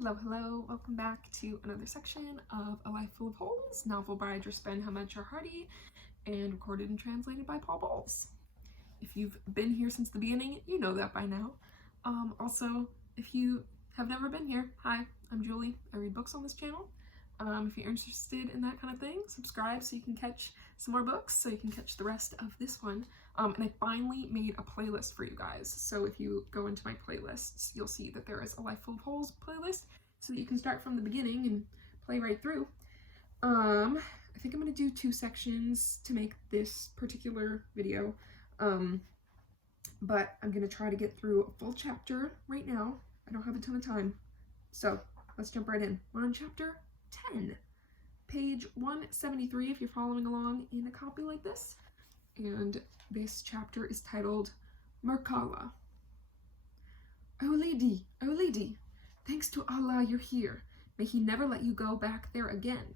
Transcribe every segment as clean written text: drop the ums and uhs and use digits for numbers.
Hello, welcome back to another section of A Life Full of Holes, novel by Lisbon Hardy, and recorded and translated by Paul Bowles. If you've been here since the beginning, you know that by now. Also, if you have never been here, hi, I'm Julie. I read books on this channel. If you're interested in that kind of thing, subscribe so you can catch some more books, so you can catch the rest of this one. And I finally made a playlist for you guys. So if you go into my playlists, you'll see that there is a Life Full of Holes playlist, so that you can start from the beginning and play right through. I think I'm going to do 2 sections to make this particular video. But I'm going to try to get through a full chapter right now. I don't have a ton of time. So let's jump right in. We're on chapter 10, page 173 if you're following along in a copy like this. And this chapter is titled Merkala. Oh lady, thanks to Allah you're here. May he never let you go back there again.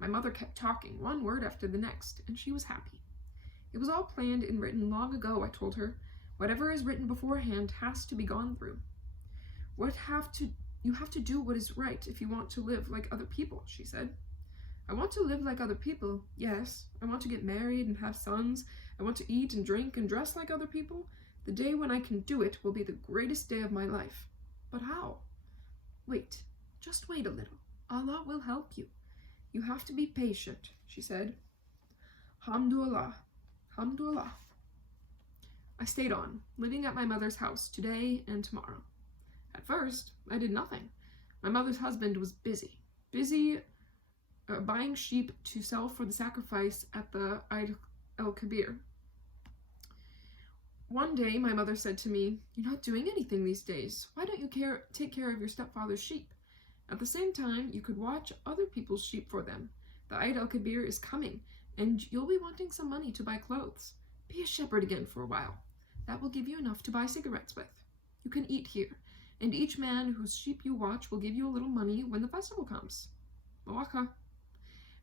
My mother kept talking, one word after the next, and she was happy. It was all planned and written long ago, I told her. Whatever is written beforehand has to be gone through. You have to do what is right if you want to live like other people, she said. I want to live like other people, yes. I want to get married and have sons. I want to eat and drink and dress like other people. The day when I can do it will be the greatest day of my life. But how? Wait, just wait a little. Allah will help you. You have to be patient, she said. Hamdulillah, Hamdulillah. I stayed on, living at my mother's house today and tomorrow. At first, I did nothing. My mother's husband was busy buying sheep to sell for the sacrifice at the Eid al-Kabir. One day, my mother said to me, "You're not doing anything these days. Why don't you take care of your stepfather's sheep? At the same time, you could watch other people's sheep for them. The Eid al-Kabir is coming, and you'll be wanting some money to buy clothes. Be a shepherd again for a while. That will give you enough to buy cigarettes with. You can eat here, and each man whose sheep you watch will give you a little money when the festival comes." Mawaka.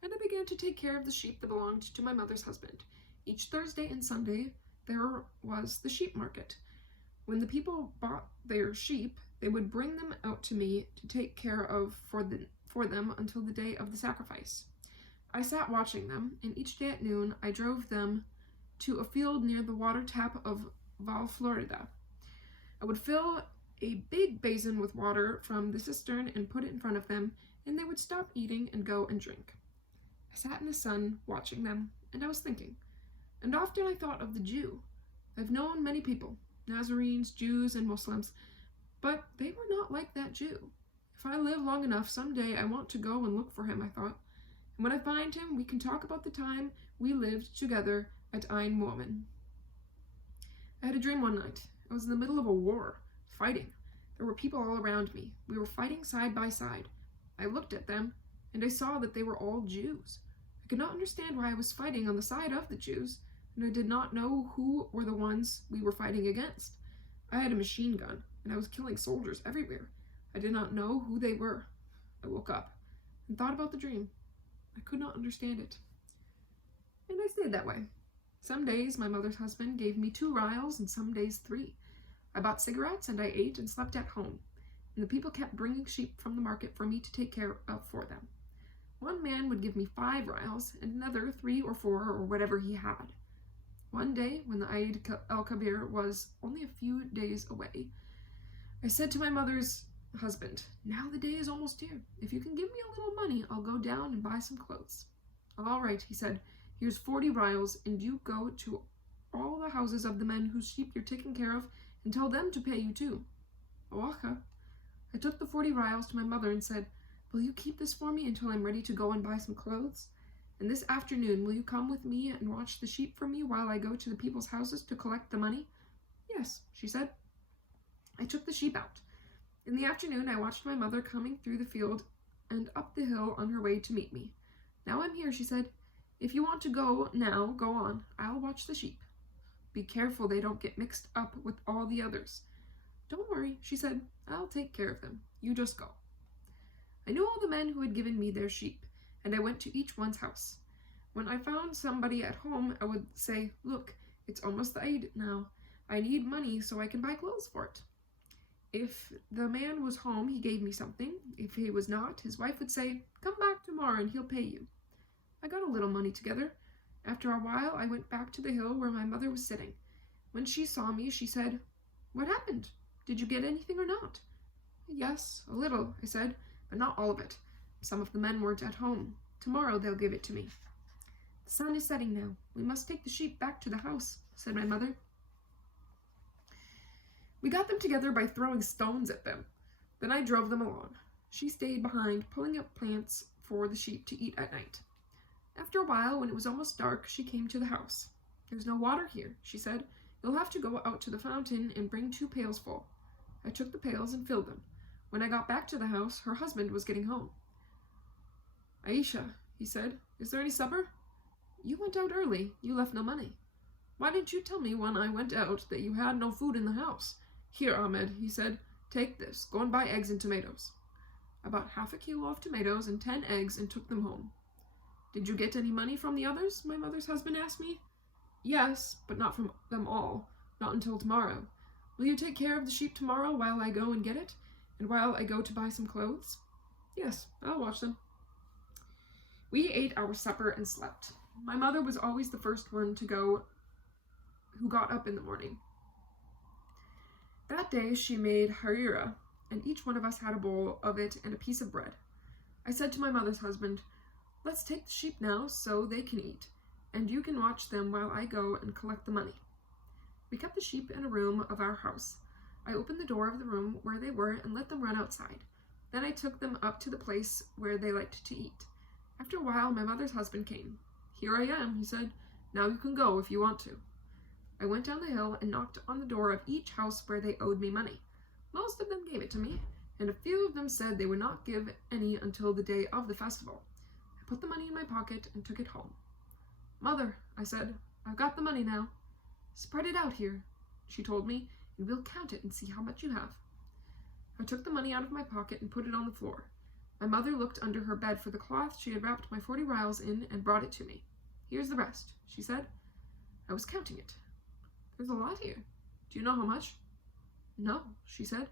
And I began to take care of the sheep that belonged to my mother's husband. Each Thursday and Sunday there was the sheep market. When the people bought their sheep, they would bring them out to me to take care of for them until the day of the sacrifice. I sat watching them, and each day at noon I drove them to a field near the water tap of Val Florida. I would fill a big basin with water from the cistern and put it in front of them, and they would stop eating and go and drink. I sat in the sun watching them, and I was thinking, and often I thought of the Jew. I've known many people, Nazarenes, Jews, and Muslims, but they were not like that Jew. If I live long enough, someday I want to go and look for him, I thought. And when I find him, we can talk about the time we lived together at Ein Mu'min. I had a dream one night. I was in the middle of a war, fighting. There were people all around me. We were fighting side by side. I looked at them, and I saw that they were all Jews. I could not understand why I was fighting on the side of the Jews, and I did not know who were the ones we were fighting against. I had a machine gun, and I was killing soldiers everywhere. I did not know who they were. I woke up and thought about the dream. I could not understand it. And I stayed that way. Some days my mother's husband gave me 2 rials, and some days 3. I bought cigarettes, and I ate and slept at home. And the people kept bringing sheep from the market for me to take care of for them. One man would give me 5 rials, and another 3 or 4 or whatever he had. One day, when the Eid al-Kabir was only a few days away, I said to my mother's husband, "Now the day is almost here. If you can give me a little money, I'll go down and buy some clothes." "All right," he said. "Here's 40 rials, and you go to all the houses of the men whose sheep you're taking care of and tell them to pay you too." Awaka. I took the 40 rials to my mother and said, "Will you keep this for me until I'm ready to go and buy some clothes? And this afternoon, will you come with me and watch the sheep for me while I go to the people's houses to collect the money?" "Yes," she said. I took the sheep out. In the afternoon, I watched my mother coming through the field and up the hill on her way to meet me. "Now I'm here," she said. "If you want to go now, go on. I'll watch the sheep. Be careful they don't get mixed up with all the others." "Don't worry," she said. "I'll take care of them. You just go." I knew all the men who had given me their sheep, and I went to each one's house. When I found somebody at home, I would say, "Look, it's almost the Eid now. I need money so I can buy clothes for it." If the man was home, he gave me something. If he was not, his wife would say, "Come back tomorrow and he'll pay you." I got a little money together. After a while, I went back to the hill where my mother was sitting. When she saw me, she said, "What happened? Did you get anything or not?" "Yes, a little," I said, "but not all of it. Some of the men weren't at home. Tomorrow they'll give it to me." "The sun is setting now. We must take the sheep back to the house," said my mother. We got them together by throwing stones at them. Then I drove them along. She stayed behind, pulling up plants for the sheep to eat at night. After a while, when it was almost dark, she came to the house. "There's no water here," she said. "You'll have to go out to the fountain and bring 2 pails full." I took the pails and filled them. When I got back to the house, her husband was getting home. "Aisha," he said, "is there any supper? You went out early. You left no money. Why didn't you tell me when I went out that you had no food in the house? Here, Ahmed," he said, "take this. Go and buy eggs and tomatoes." I bought half a kilo of tomatoes and 10 eggs and took them home. "Did you get any money from the others?" my mother's husband asked me. "Yes, but not from them all. Not until tomorrow. Will you take care of the sheep tomorrow while I go and get it? And while I go to buy some clothes?" "Yes, I'll watch them." We ate our supper and slept. My mother was always the first one to go who got up in the morning. That day she made harira, and each one of us had a bowl of it and a piece of bread. I said to my mother's husband, "Let's take the sheep now so they can eat, and you can watch them while I go and collect the money." We kept the sheep in a room of our house. I opened the door of the room where they were and let them run outside. Then I took them up to the place where they liked to eat. After a while, my mother's husband came. "Here I am," he said. "Now you can go if you want to." I went down the hill and knocked on the door of each house where they owed me money. Most of them gave it to me, and a few of them said they would not give any until the day of the festival. I put the money in my pocket and took it home. "Mother," I said, "I've got the money now." "Spread it out here," she told me, "and we'll count it and see how much you have." I took the money out of my pocket and put it on the floor. My mother looked under her bed for the cloth she had wrapped my 40 rials in and brought it to me. "Here's the rest," she said. I was counting it. "There's a lot here. Do you know how much?" "No," she said.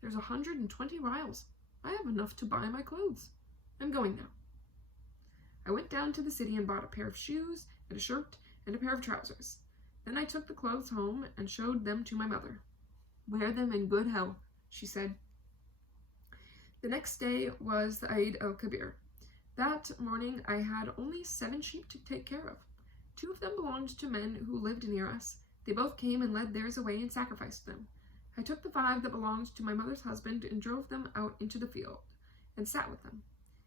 "There's 120 rials. I have enough to buy my clothes. I'm going now." I went down to the city and bought a pair of shoes and a shirt and a pair of trousers. Then I took the clothes home and showed them to my mother. "Wear them in good health," she said. The next day was the Eid al-Kabir. That morning I had only 7 sheep to take care of. 2 of them belonged to men who lived near us. They both came and led theirs away and sacrificed them. I took the 5 that belonged to my mother's husband and drove them out into the field and sat with them.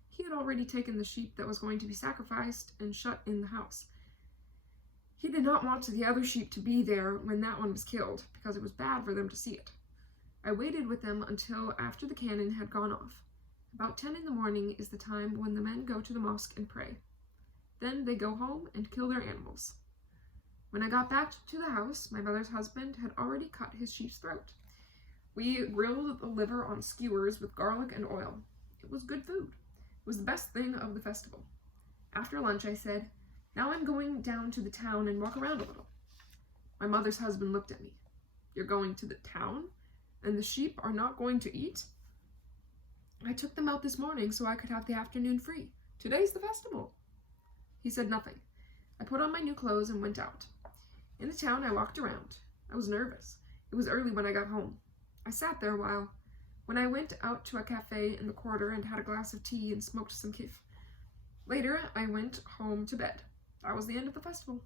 He had already taken the sheep that was going to be sacrificed and shut in the house. He did not want the other sheep to be there when that one was killed, because it was bad for them to see it. I waited with them until after the cannon had gone off. About 10 in the morning is the time when the men go to the mosque and pray. Then they go home and kill their animals. When I got back to the house, my mother's husband had already cut his sheep's throat. We grilled the liver on skewers with garlic and oil. It was good food. It was the best thing of the festival. After lunch, I said, "Now I'm going down to the town and walk around a little." My mother's husband looked at me. "You're going to the town? And the sheep are not going to eat?" "I took them out this morning so I could have the afternoon free. Today's the festival." He said nothing. I put on my new clothes and went out. In the town, I walked around. I was nervous. It was early when I got home. I sat there a while. When I went out to a cafe in the quarter and had a glass of tea and smoked some kif. Later, I went home to bed. That was the end of the festival.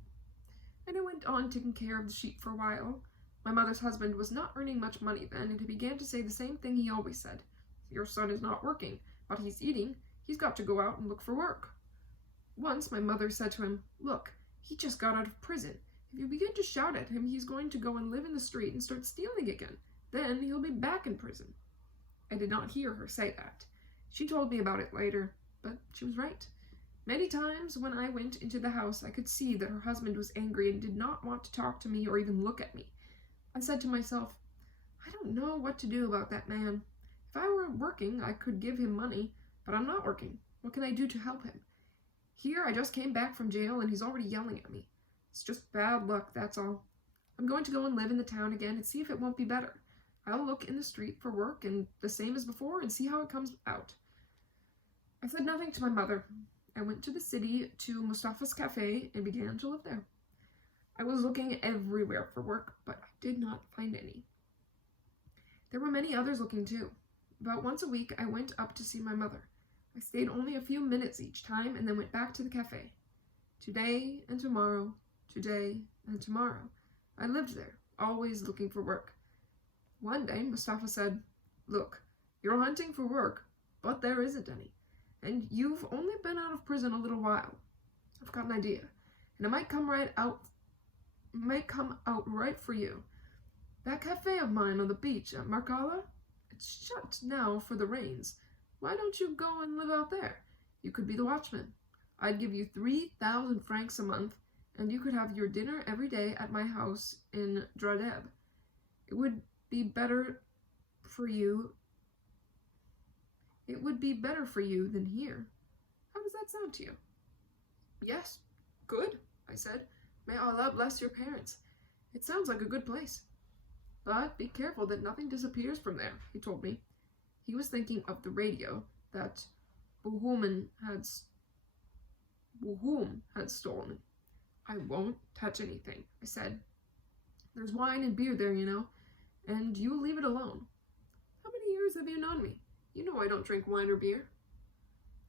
And I went on taking care of the sheep for a while. My mother's husband was not earning much money then, and he began to say the same thing he always said. "Your son is not working, but he's eating. He's got to go out and look for work." Once my mother said to him, "Look, he just got out of prison. If you begin to shout at him, he's going to go and live in the street and start stealing again. Then he'll be back in prison." I did not hear her say that. She told me about it later, but she was right. Many times when I went into the house, I could see that her husband was angry and did not want to talk to me or even look at me. I said to myself, I don't know what to do about that man. If I were working, I could give him money, but I'm not working. What can I do to help him? Here, I just came back from jail and he's already yelling at me. It's just bad luck, that's all. I'm going to go and live in the town again and see if it won't be better. I'll look in the street for work and the same as before and see how it comes out. I said nothing to my mother. I went to the city to Mustafa's cafe and began to live there. I was looking everywhere for work, but I did not find any. There were many others looking too. About once a week, I went up to see my mother. I stayed only a few minutes each time and then went back to the cafe. Today and tomorrow, today and tomorrow. I lived there, always looking for work. One day, Mustafa said, "Look, you're hunting for work, but there isn't any. And you've only been out of prison a little while. I've got an idea, and it might come out right for you. That cafe of mine on the beach at Marcala, it's shut now for the rains. Why don't you go and live out there? You could be the watchman. I'd give you 3,000 francs a month, and you could have your dinner every day at my house in Dradeb. It would be better for you. It would be better for you than here. How does that sound to you?" "Yes, good," I said. "May Allah bless your parents. It sounds like a good place. But be careful that nothing disappears from there," he told me. He was thinking of the radio that Bohum had stolen. "I won't touch anything," I said. "There's wine and beer there, you know, and you leave it alone. How many years have you known me? You know I don't drink wine or beer."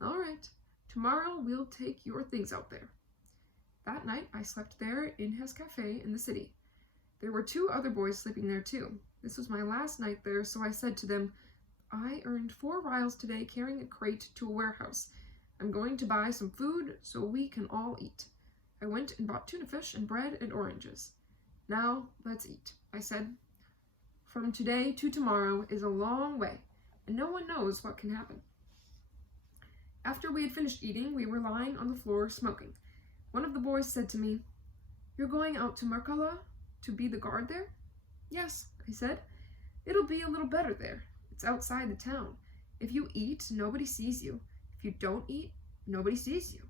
"All right, tomorrow we'll take your things out there." That night I slept there in his cafe in the city. There were 2 other boys sleeping there too. This was my last night there, so I said to them, "I earned 4 rials today carrying a crate to a warehouse. I'm going to buy some food so we can all eat." I went and bought tuna fish and bread and oranges. "Now let's eat," I said. From today to tomorrow is a long way, and no one knows what can happen. After we had finished eating, we were lying on the floor smoking. One of the boys said to me, "You're going out to Marcala to be the guard there?" "Yes," I said. "It'll be a little better there. It's outside the town. If you eat, nobody sees you. If you don't eat, nobody sees you.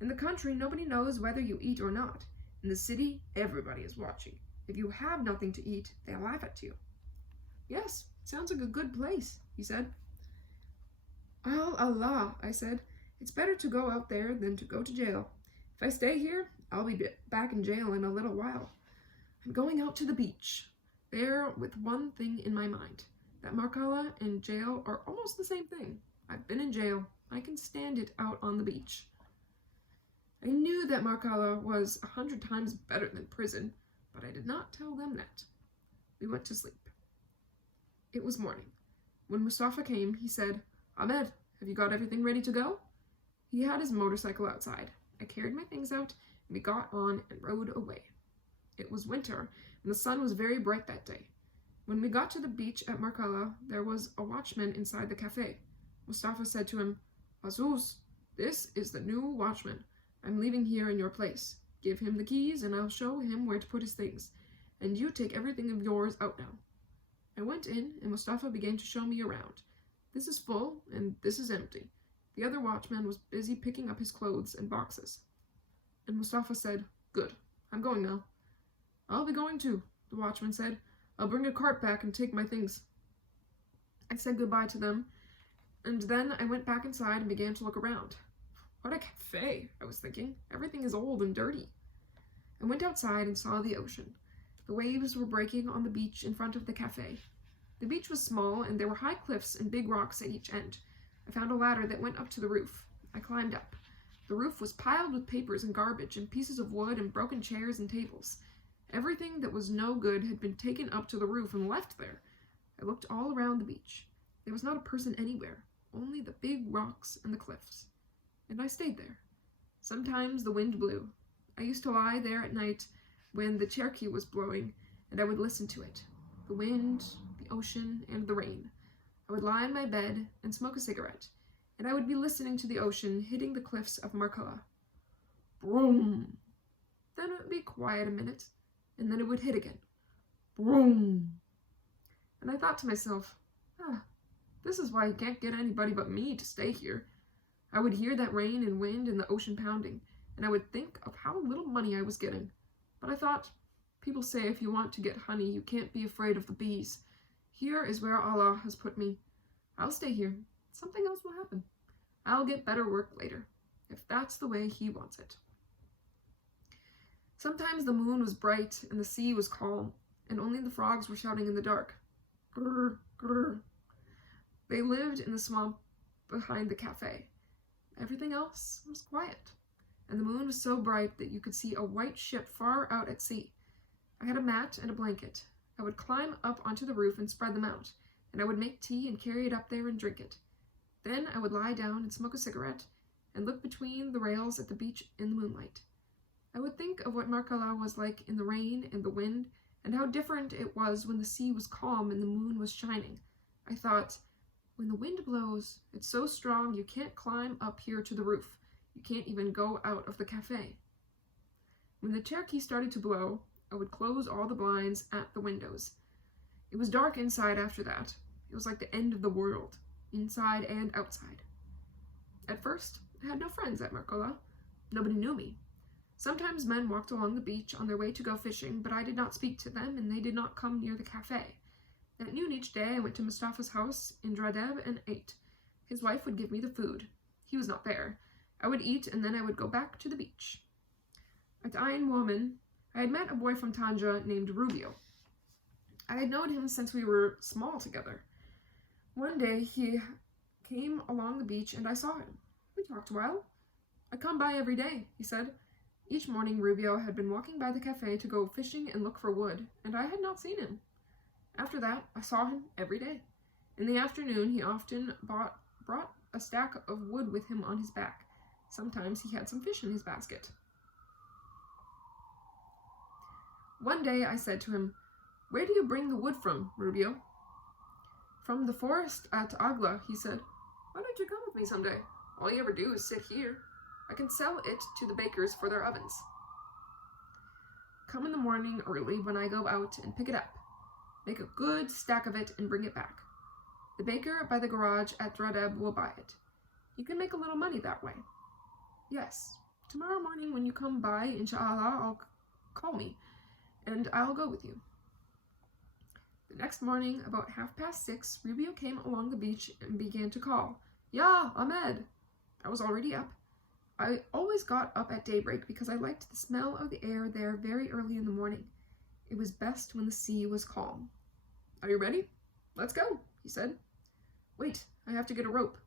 In the country, nobody knows whether you eat or not. In the city, everybody is watching. If you have nothing to eat, they laugh at you." "Yes, sounds like a good place," he said. "Al Allah," I said. "It's better to go out there than to go to jail. If I stay here, I'll be back in jail in a little while. I'm going out to the beach, there with one thing in my mind, that Marcala and jail are almost the same thing. I've been in jail. I can stand it out on the beach." I knew that Marcala was 100 times better than prison, but I did not tell them that. We went to sleep. It was morning. When Mustafa came, he said, "Ahmed, have you got everything ready to go?" He had his motorcycle outside. I carried my things out, and we got on and rode away. It was winter, and the sun was very bright that day. When we got to the beach at Marcala, there was a watchman inside the cafe. Mustafa said to him, "Azus, this is the new watchman. I'm leaving here in your place. Give him the keys, and I'll show him where to put his things. And you take everything of yours out now." I went in, and Mustafa began to show me around. "This is full, and this is empty." The other watchman was busy picking up his clothes and boxes. And Mustafa said, "Good, I'm going now." "I'll be going too," the watchman said. "I'll bring a cart back and take my things." I said goodbye to them, and then I went back inside and began to look around. What a cafe, I was thinking. Everything is old and dirty. I went outside and saw the ocean. The waves were breaking on the beach in front of the cafe. The beach was small, and there were high cliffs and big rocks at each end. I found a ladder that went up to the roof. I climbed up. The roof was piled with papers and garbage and pieces of wood and broken chairs and tables. Everything that was no good had been taken up to the roof and left there. I looked all around the beach. There was not a person anywhere, only the big rocks and the cliffs. And I stayed there. Sometimes the wind blew. I used to lie there at night when the cherki was blowing, and I would listen to it. The wind, the ocean, and the rain. I would lie in my bed and smoke a cigarette, and I would be listening to the ocean hitting the cliffs of Marcala. Broom! Then it would be quiet a minute, and then it would hit again. Broom! And I thought to myself, this is why you can't get anybody but me to stay here. I would hear that rain and wind and the ocean pounding, and I would think of how little money I was getting. But I thought, people say if you want to get honey, you can't be afraid of the bees. Here is where Allah has put me. I'll stay here. Something else will happen. I'll get better work later, if that's the way He wants it. Sometimes the moon was bright and the sea was calm, and only the frogs were shouting in the dark. Grrr, grrr. They lived in the swamp behind the cafe. Everything else was quiet, and the moon was so bright that you could see a white ship far out at sea. I had a mat and a blanket. I would climb up onto the roof and spread them out, and I would make tea and carry it up there and drink it. Then I would lie down and smoke a cigarette and look between the rails at the beach in the moonlight. I would think of what Marcella was like in the rain and the wind, and how different it was when the sea was calm and the moon was shining. I thought, when the wind blows, it's so strong you can't climb up here to the roof. You can't even go out of the cafe. When the Cherokee started to blow, I would close all the blinds at the windows. It was dark inside after that. It was like the end of the world, inside and outside. At first, I had no friends at Marcola. Nobody knew me. Sometimes men walked along the beach on their way to go fishing, but I did not speak to them, and they did not come near the cafe. At noon each day, I went to Mustafa's house in Dradeb and ate. His wife would give me the food. He was not there. I would eat, and then I would go back to the beach. At Ain Woman, I had met a boy from Tanja named Rubio. I had known him since we were small together. One day, he came along the beach, and I saw him. We talked a while. I come by every day, he said. Each morning, Rubio had been walking by the cafe to go fishing and look for wood, and I had not seen him. After that, I saw him every day. In the afternoon, he often brought a stack of wood with him on his back. Sometimes he had some fish in his basket. One day, I said to him, "Where do you bring the wood from, Rubio?" "From the forest at Agla," he said. "Why don't you come with me someday? All you ever do is sit here. I can sell it to the bakers for their ovens. Come in the morning early when I go out and pick it up. Make a good stack of it and bring it back. The baker by the garage at Dradeb will buy it. You can make a little money that way." "Yes. Tomorrow morning when you come by, inshallah, call me, and I'll go with you." The next morning, about 6:30, Rubio came along the beach and began to call, "Ya, Ahmed!" I was already up. I always got up at daybreak because I liked the smell of the air there very early in the morning. It was best when the sea was calm. "Are you ready? Let's go," he said. "Wait, I have to get a rope."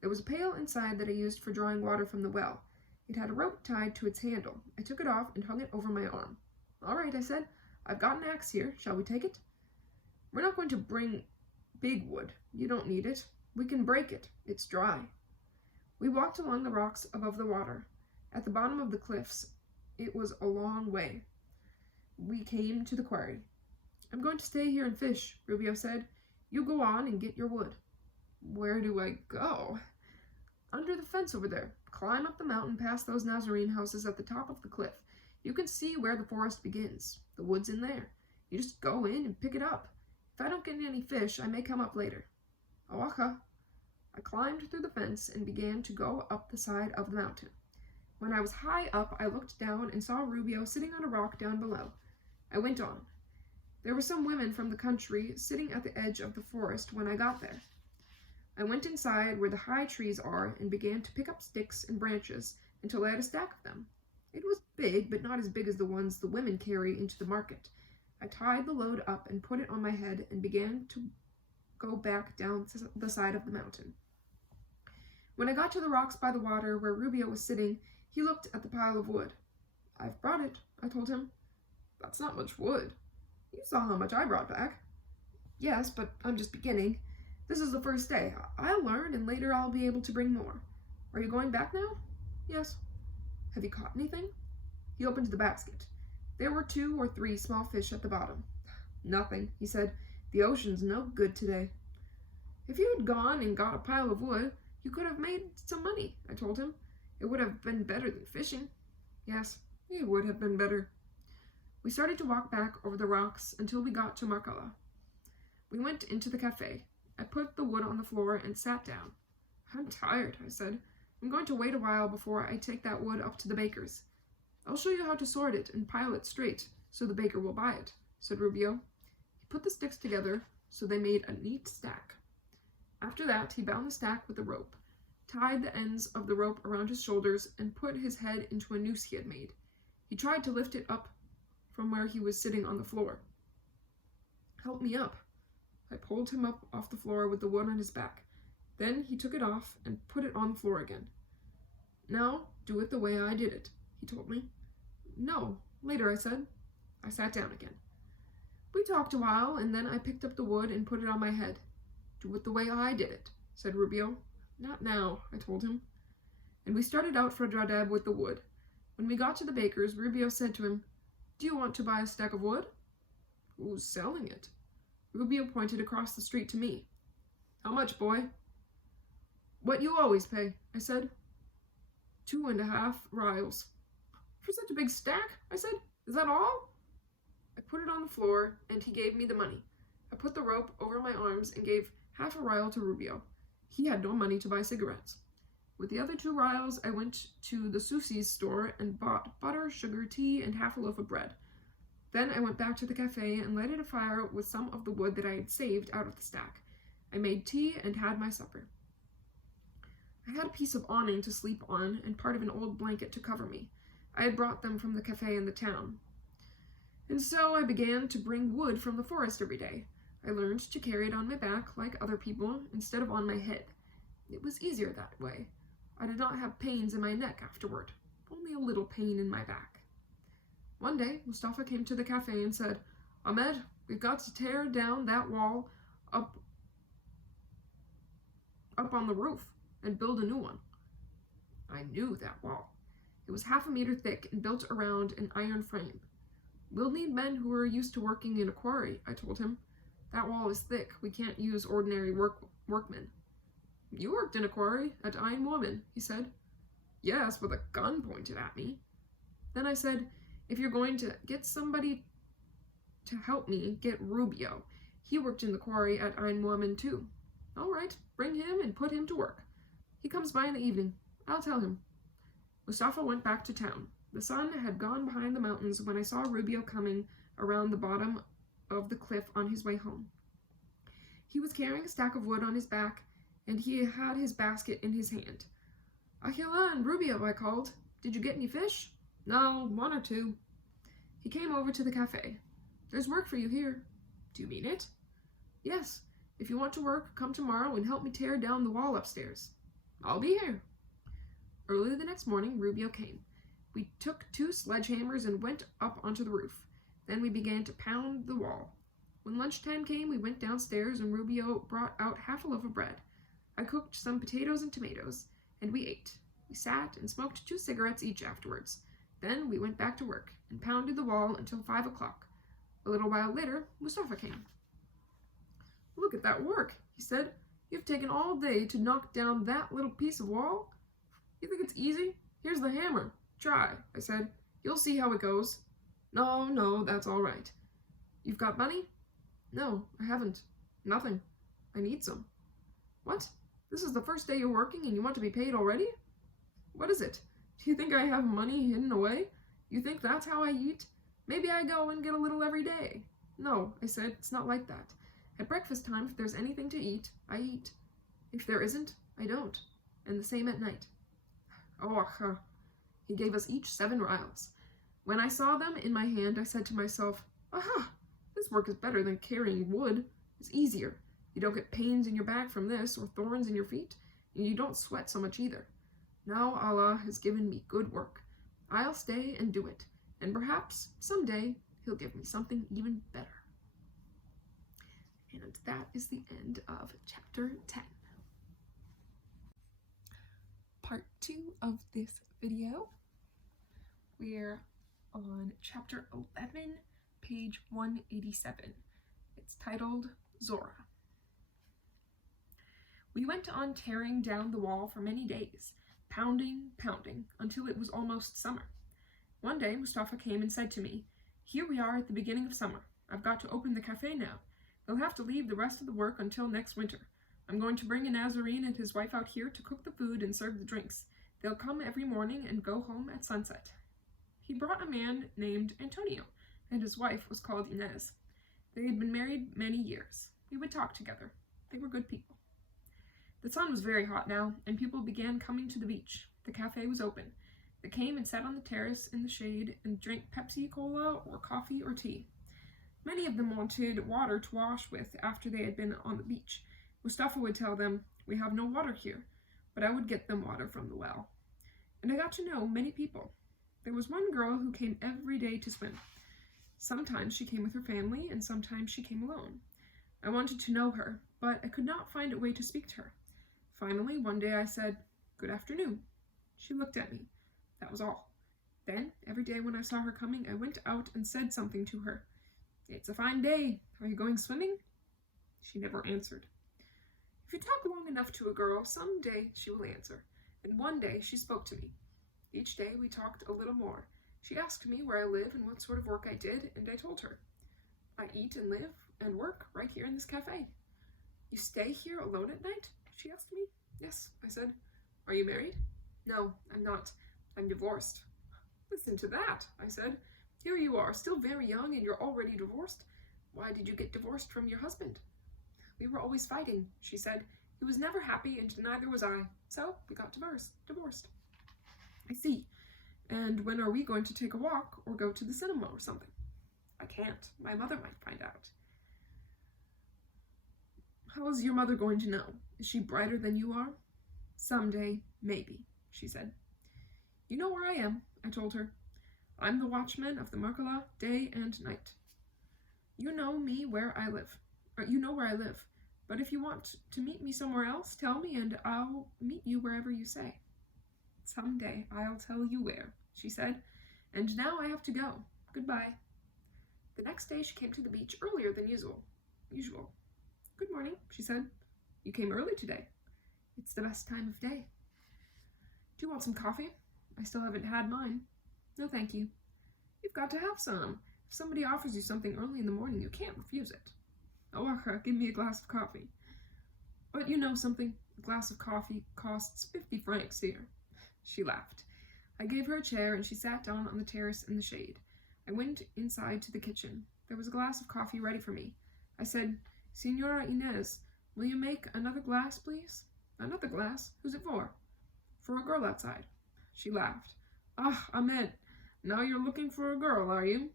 There was a pail inside that I used for drawing water from the well. It had a rope tied to its handle. I took it off and hung it over my arm. "All right," I said. "I've got an axe here. Shall we take it?" "We're not going to bring big wood. You don't need it. We can break it. It's dry." We walked along the rocks above the water. At the bottom of the cliffs, it was a long way. We came to the quarry. "I'm going to stay here and fish," Rubio said. "You go on and get your wood." "Where do I go?" "Under the fence over there. Climb up the mountain past those Nazarene houses at the top of the cliff. You can see where the forest begins. The wood's in there. You just go in and pick it up. If I don't get any fish, I may come up later." "Awaka." I climbed through the fence and began to go up the side of the mountain. When I was high up, I looked down and saw Rubio sitting on a rock down below. I went on. There were some women from the country sitting at the edge of the forest when I got there. I went inside where the high trees are and began to pick up sticks and branches until I had a stack of them. It was big, but not as big as the ones the women carry into the market. I tied the load up and put it on my head and began to go back down the side of the mountain. When I got to the rocks by the water where Rubio was sitting, he looked at the pile of wood. "I've brought it," I told him. "That's not much wood." "You saw how much I brought back." "Yes, but I'm just beginning. This is the first day. I'll learn, and later I'll be able to bring more. Are you going back now?" "Yes." "Have you caught anything?" He opened the basket. There were 2 or 3 small fish at the bottom. "Nothing," he said. "The ocean's no good today." "If you had gone and got a pile of wood, you could have made some money," I told him. "It would have been better than fishing." "Yes, it would have been better." We started to walk back over the rocks until we got to Marcella. We went into the cafe. I put the wood on the floor and sat down. "I'm tired," I said. "I'm going to wait a while before I take that wood up to the baker's." "I'll show you how to sort it and pile it straight, so the baker will buy it," said Rubio. He put the sticks together, so they made a neat stack. After that, he bound the stack with a rope, tied the ends of the rope around his shoulders, and put his head into a noose he had made. He tried to lift it up from where he was sitting on the floor. "Help me up." I pulled him up off the floor with the wood on his back. Then he took it off and put it on the floor again. "Now, do it the way I did it," he told me. "No, later," I said. I sat down again. We talked a while, and then I picked up the wood and put it on my head. "Do it the way I did it," said Rubio. "Not now," I told him. And we started out for Dradeb with the wood. When we got to the baker's, Rubio said to him, "Do you want to buy a stack of wood?" "Who's selling it?" Rubio pointed across the street to me. "How much, boy?" "What you always pay," I said. 2.5 rials. "For such a big stack?" I said. "Is that all?" I put it on the floor, and he gave me the money. I put the rope over my arms and gave half a rial to Rubio. He had no money to buy cigarettes. With the other 2 rials, I went to the Susie's store and bought butter, sugar, tea, and half a loaf of bread. Then I went back to the cafe and lighted a fire with some of the wood that I had saved out of the stack. I made tea and had my supper. I had a piece of awning to sleep on and part of an old blanket to cover me. I had brought them from the cafe in the town. And so I began to bring wood from the forest every day. I learned to carry it on my back like other people instead of on my head. It was easier that way. I did not have pains in my neck afterward, only a little pain in my back. One day, Mustafa came to the cafe and said, "Ahmed, we've got to tear down that wall up on the roof and build a new one." I knew that wall. It was 1/2 meter thick and built around an iron frame. "We'll need men who are used to working in a quarry," I told him. "That wall is thick. We can't use ordinary workmen." "You worked in a quarry at Ein Woman," he said. "Yes, with a gun pointed at me." Then I said, "If you're going to get somebody to help me, get Rubio. He worked in the quarry at Ein Woman too." "All right, bring him and put him to work. He comes by in the evening. I'll tell him." Mustafa went back to town. The sun had gone behind the mountains when I saw Rubio coming around the bottom of the cliff on his way home. He was carrying a stack of wood on his back, and he had his basket in his hand. "Ahilan, Rubio," I called. "Did you get any fish?" "No, 1 or 2. He came over to the cafe. "There's work for you here." "Do you mean it?" "Yes. If you want to work, come tomorrow and help me tear down the wall upstairs." "I'll be here." Early the next morning, Rubio came. We took 2 sledgehammers and went up onto the roof. Then we began to pound the wall. When lunchtime came, we went downstairs and Rubio brought out half a loaf of bread. I cooked some potatoes and tomatoes, and we ate. We sat and smoked 2 cigarettes each afterwards. Then we went back to work and pounded the wall until 5 o'clock. A little while later, Mustafa came. "Look at that work," he said. "You've taken all day to knock down that little piece of wall? You think it's easy? Here's the hammer. Try," I said. "You'll see how it goes." No, that's all right." "You've got money?" "No, I haven't. Nothing. I need some." "What? This is the first day you're working and you want to be paid already? What is it? Do you think I have money hidden away? You think that's how I eat? Maybe I go and get a little every day." "No," I said, "it's not like that. At breakfast time, if there's anything to eat, I eat. If there isn't, I don't. And the same at night." Oh, he gave us each 7 rials. When I saw them in my hand, I said to myself, "Aha! This work is better than carrying wood. It's easier. You don't get pains in your back from this, or thorns in your feet, and you don't sweat so much either. Now Allah has given me good work. I'll stay and do it, and perhaps someday He'll give me something even better." And that is the end of chapter 10. Part 2 of this video. We're on chapter 11, page 187. It's titled Zora. We went on tearing down the wall for many days, pounding, until it was almost summer. One day Mustafa came and said to me, "Here we are at the beginning of summer. I've got to open the cafe now. They'll have to leave the rest of the work until next winter. I'm going to bring a Nazarene and his wife out here to cook the food and serve the drinks. They'll come every morning and go home at sunset." He brought a man named Antonio, and his wife was called Inez. They had been married many years. We would talk together. They were good people. The sun was very hot now, and people began coming to the beach. The cafe was open. They came and sat on the terrace in the shade and drank Pepsi, Cola, or coffee or tea. Many of them wanted water to wash with after they had been on the beach. Mustafa would tell them, "We have no water here," but I would get them water from the well. And I got to know many people. There was one girl who came every day to swim. Sometimes she came with her family, and sometimes she came alone. I wanted to know her, but I could not find a way to speak to her. Finally, one day I said, "Good afternoon." She looked at me. That was all. Then, every day when I saw her coming, I went out and said something to her. "It's a fine day. Are you going swimming?" She never answered. If you talk long enough to a girl, some day she will answer. And one day she spoke to me. Each day we talked a little more. She asked me where I live and what sort of work I did, and I told her. "I eat and live and work right here in this cafe." "You stay here alone at night?" she asked me. "Yes," I said. "Are you married?" "No, I'm not. I'm divorced." "Listen to that," I said. "Here you are, still very young, and you're already divorced. Why did you get divorced from your husband?" "We were always fighting," she said. "He was never happy, and neither was I. So we got divorced." "I see. And when are we going to take a walk or go to the cinema or something?" "I can't. My mother might find out." "How is your mother going to know? Is she brighter than you are?" "Someday, maybe," she said. "You know where I am," I told her. "I'm the watchman of the Merkala day and night. You know where I live. But if you want to meet me somewhere else, tell me and I'll meet you wherever you say." "Someday I'll tell you where," she said. "And now I have to go. Goodbye." The next day she came to the beach earlier than usual. "Good morning," she said. "You came early today." "It's the best time of day." "Do you want some coffee?" "I still haven't had mine." "No, thank you." "You've got to have some. If somebody offers you something early in the morning, you can't refuse it." "Oh, give me a glass of coffee." "But you know something? A glass of coffee costs 50 francs here." She laughed. I gave her a chair, and she sat down on the terrace in the shade. I went inside to the kitchen. There was a glass of coffee ready for me. I said, "Signora Inez, will you make another glass, please?" "Another glass? Who's it for?" "For a girl outside." She laughed. "Ah, Ahmed, now you're looking for a girl, are you?"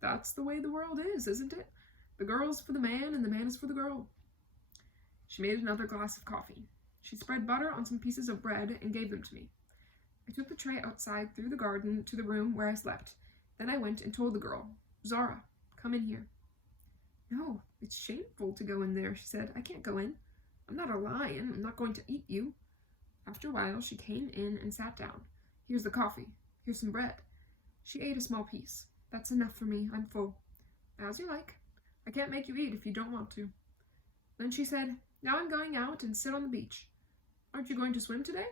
"That's the way the world is, isn't it? The girl's for the man, and the man is for the girl." She made another glass of coffee. She spread butter on some pieces of bread and gave them to me. I took the tray outside through the garden to the room where I slept. Then I went and told the girl, "Zara, come in here." "No, it's shameful to go in there," she said. "I can't go in. I'm not a lion. I'm not going to eat you." After a while, she came in and sat down. "Here's the coffee. Here's some bread." She ate a small piece. "That's enough for me. I'm full." "As you like. I can't make you eat if you don't want to." Then she said, "Now I'm going out and sit on the beach." "Aren't you going to swim today?"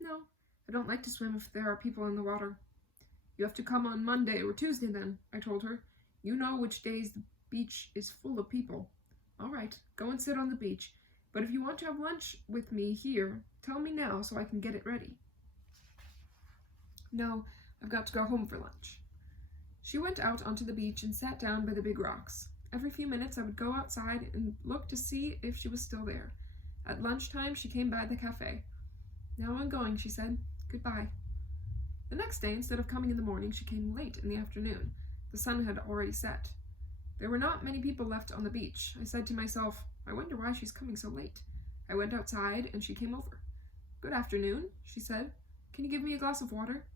"No, I don't like to swim if there are people in the water." "You have to come on Monday or Tuesday then," I told her. "You know which days the beach is full of people." "All right, go and sit on the beach. But if you want to have lunch with me here, tell me now so I can get it ready." "No, I've got to go home for lunch." She went out onto the beach and sat down by the big rocks. Every few minutes I would go outside and look to see if she was still there. At lunchtime she came by the cafe. "Now I'm going," she said. "Goodbye." The next day, instead of coming in the morning, she came late in the afternoon. The sun had already set. There were not many people left on the beach. I said to myself, I wonder why she's coming so late. I went outside and she came over. "Good afternoon," she said. "Can you give me a glass of water?"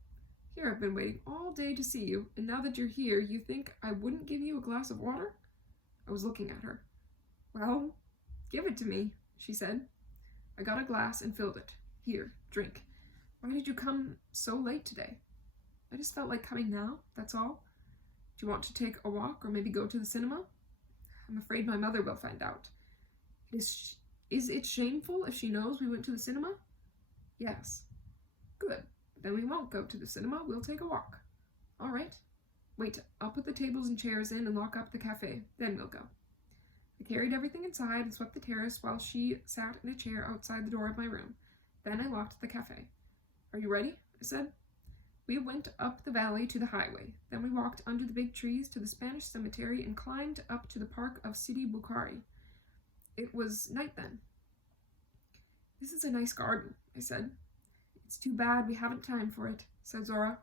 "Here, I've been waiting all day to see you, and now that you're here, you think I wouldn't give you a glass of water?" I was looking at her. "Well, give it to me," she said. I got a glass and filled it. "Here, drink. Why did you come so late today?" "I just felt like coming now, that's all." "Do you want to take a walk or maybe go to the cinema?" "I'm afraid my mother will find out." Is it shameful if she knows we went to the cinema?" "Yes." "Good. Then we won't go to the cinema. We'll take a walk." "All right. Wait, I'll put the tables and chairs in and lock up the cafe. Then we'll go." I carried everything inside and swept the terrace while she sat in a chair outside the door of my room. Then I locked the cafe. "Are you ready?" I said. We went up the valley to the highway. Then we walked under the big trees to the Spanish cemetery and climbed up to the park of Sidi Bukhari. It was night then. "This is a nice garden," I said. "It's too bad we haven't time for it," said Zora.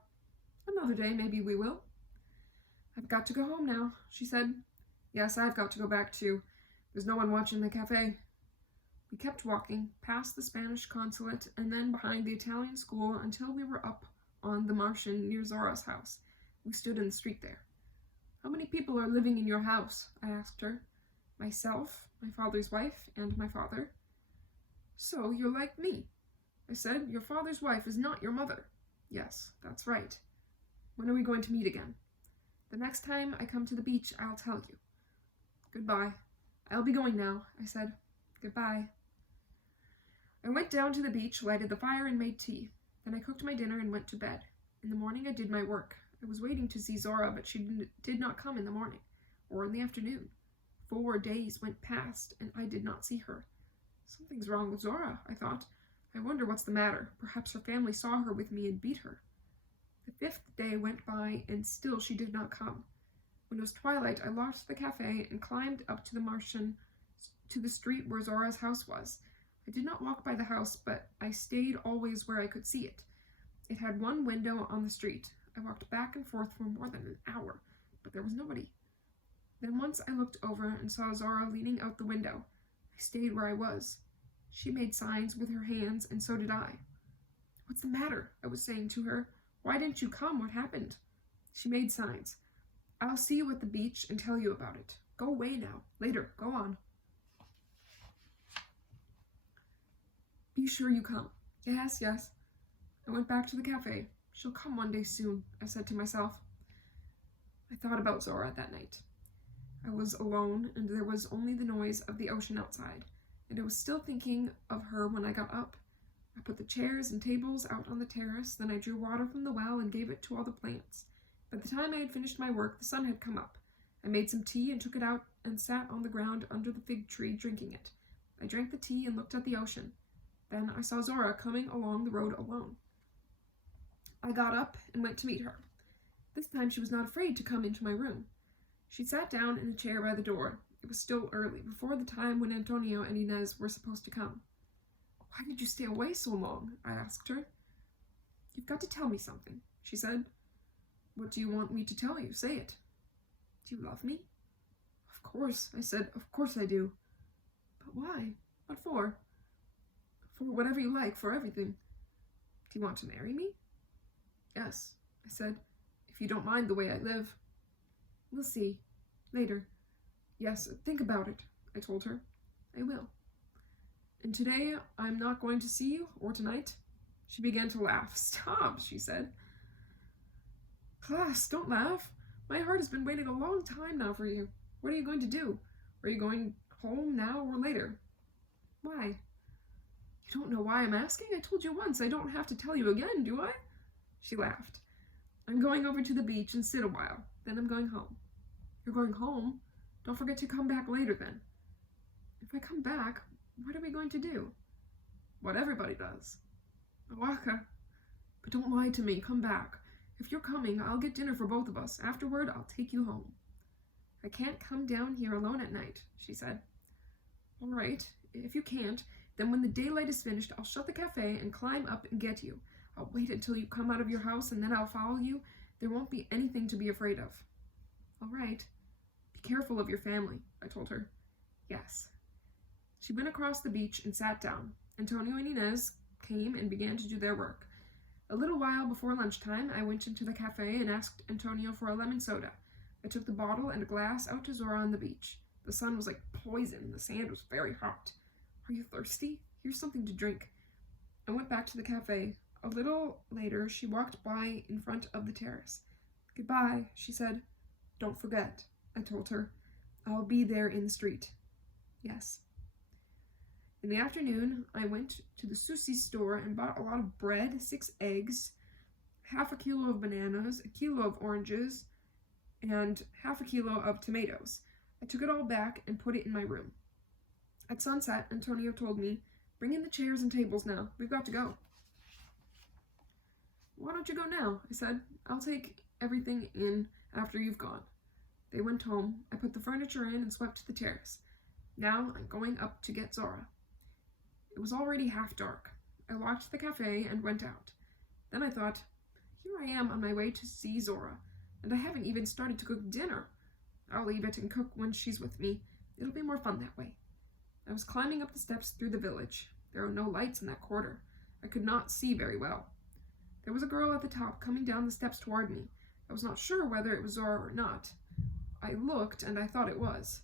"Another day, maybe we will." "I've got to go home now," she said. "Yes, I've got to go back too. There's no one watching the cafe." We kept walking, past the Spanish consulate, and then behind the Italian school until we were up on the Martian near Zora's house. We stood in the street there. "How many people are living in your house?" I asked her. "Myself, my father's wife, and my father." "So you're like me," I said. "Your father's wife is not your mother." "Yes, that's right." "When are we going to meet again?" "The next time I come to the beach, I'll tell you." "Goodbye." "I'll be going now," I said. "Goodbye." I went down to the beach, lighted the fire, and made tea. Then I cooked my dinner and went to bed. In the morning I did my work. I was waiting to see Zora, but she did not come in the morning, or in the afternoon. 4 days went past, and I did not see her. Something's wrong with Zora, I thought. I wonder what's the matter. Perhaps her family saw her with me and beat her. The 5th day went by, and still she did not come. When it was twilight, I locked the cafe and climbed up to the Martian, to the street where Zora's house was. I did not walk by the house, but I stayed always where I could see it. It had one window on the street. I walked back and forth for more than an hour, but there was nobody. Then once I looked over and saw Zora leaning out the window. I stayed where I was. She made signs with her hands, and so did I. "What's the matter?" I was saying to her. "Why didn't you come? What happened?" She made signs. "I'll see you at the beach and tell you about it. Go away now. Later. Go on." "Be sure you come." "Yes, yes." I went back to the cafe. "She'll come one day soon," I said to myself. I thought about Zora that night. I was alone, and there was only the noise of the ocean outside, and I was still thinking of her when I got up. I put the chairs and tables out on the terrace, then I drew water from the well and gave it to all the plants. By the time I had finished my work, the sun had come up. I made some tea and took it out and sat on the ground under the fig tree drinking it. I drank the tea and looked at the ocean. Then I saw Zora coming along the road alone. I got up and went to meet her. This time she was not afraid to come into my room. She sat down in a chair by the door. It was still early, before the time when Antonio and Inez were supposed to come. "Why did you stay away so long?" I asked her. "You've got to tell me something," she said. "What do you want me to tell you? Say it." "Do you love me?" "Of course," I said. "Of course I do." "But why? What for?" "For whatever you like, for everything." "Do you want to marry me?" "Yes," I said, "if you don't mind the way I live." "We'll see. Later." "Yes, think about it," I told her. "I will." "And today I'm not going to see you, or tonight?" She began to laugh. "Stop," she said. "Class, don't laugh. My heart has been waiting a long time now for you. What are you going to do? Are you going home now or later?" "Why?" "You don't know why I'm asking? I told you once. I don't have to tell you again, do I?" She laughed. "I'm going over to the beach and sit a while. Then I'm going home." "You're going home? Don't forget to come back later then." "If I come back, what are we going to do?" "What everybody does." "Waka." "But don't lie to me. Come back. If you're coming, I'll get dinner for both of us. Afterward, I'll take you home." "I can't come down here alone at night," she said. "All right. If you can't, then when the daylight is finished, I'll shut the cafe and climb up and get you. I'll wait until you come out of your house, and then I'll follow you. There won't be anything to be afraid of." "All right. Be careful of your family," I told her. "Yes." She went across the beach and sat down. Antonio and Inez came and began to do their work. A little while before lunchtime, I went into the cafe and asked Antonio for a lemon soda. I took the bottle and a glass out to Zora on the beach. The sun was like poison, and the sand was very hot. "Are you thirsty? Here's something to drink." I went back to the cafe. A little later, she walked by in front of the terrace. "Goodbye," she said. "Don't forget," I told her. "I'll be there in the street." "Yes." In the afternoon, I went to the sushi store and bought a lot of bread, 6 eggs, half a kilo of bananas, a kilo of oranges, and half a kilo of tomatoes. I took it all back and put it in my room. At sunset, Antonio told me, "Bring in the chairs and tables now. We've got to go." "Why don't you go now?" I said. "I'll take everything in after you've gone." They went home. I put the furniture in and swept the terrace. Now I'm going up to get Zora. It was already half dark. I locked the cafe and went out. Then I thought, here I am on my way to see Zora, and I haven't even started to cook dinner. I'll leave it and cook when she's with me. It'll be more fun that way. I was climbing up the steps through the village. There are no lights in that quarter. I could not see very well. There was a girl at the top coming down the steps toward me. I was not sure whether it was Zora or not. I looked, and I thought it was.